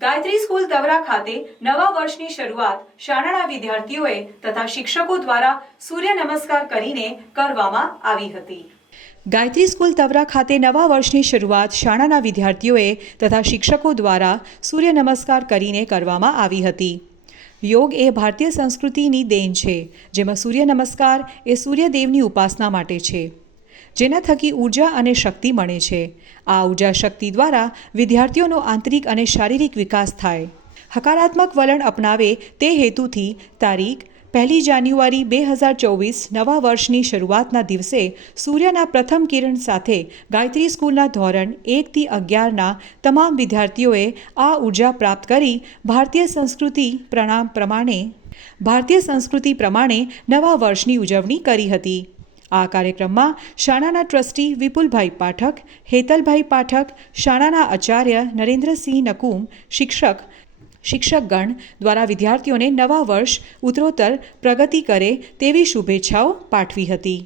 Gayatri school Tavra ખાતે નવા વર્ષની શરૂઆત શાળાના વિદ્યાર્થીઓએ તથા શિક્ષકો દ્વારા સૂર્ય નમસ્કાર કરીને કરવામાં આવી હતી। ગાયત્રી સ્કૂલ તવરા ખાતે નવા વર્ષની શરૂઆત શાળાના વિદ્યાર્થીઓએ તથા શિક્ષકો દ્વારા સૂર્ય નમસ્કાર કરીને કરવામાં આવી હતી। યોગ એ ભારતીય સંસ્કૃતિની દેન છે, જેમાં સૂર્ય નમસ્કાર એ સૂર્યદેવની ઉપાસના માટે છે, જેના થકી ઊર્જા અને શક્તિ મળે છે। આ ઊર્જા શક્તિ દ્વારા વિદ્યાર્થીઓનો આંતરિક અને શારીરિક વિકાસ થાય, હકારાત્મક વલણ અપનાવે તે હેતુથી તારીખ 1 જાન્યુઆરી 2024 નવા વર્ષની શરૂઆતના દિવસે સૂર્યના પ્રથમ કિરણ સાથે ગાયત્રી સ્કૂલના ધોરણ 1 થી 11ના તમામ વિદ્યાર્થીઓએ આ ઊર્જા પ્રાપ્ત કરી ભારતીય સંસ્કૃતિ પ્રમાણે નવા વર્ષની ઉજવણી કરી હતી। આ કાર્યક્રમમાં શાળાના ટ્રસ્ટી વિપુલભાઈ પાઠક, હેતલભાઈ પાઠક, શાળાના આચાર્ય નરેન્દ્રસિંહ નકુમ, શિક્ષકગણ દ્વારા વિદ્યાર્થીઓને નવા વર્ષ ઉત્તરોત્તર પ્રગતિ કરે તેવી શુભેચ્છાઓ પાઠવી હતી।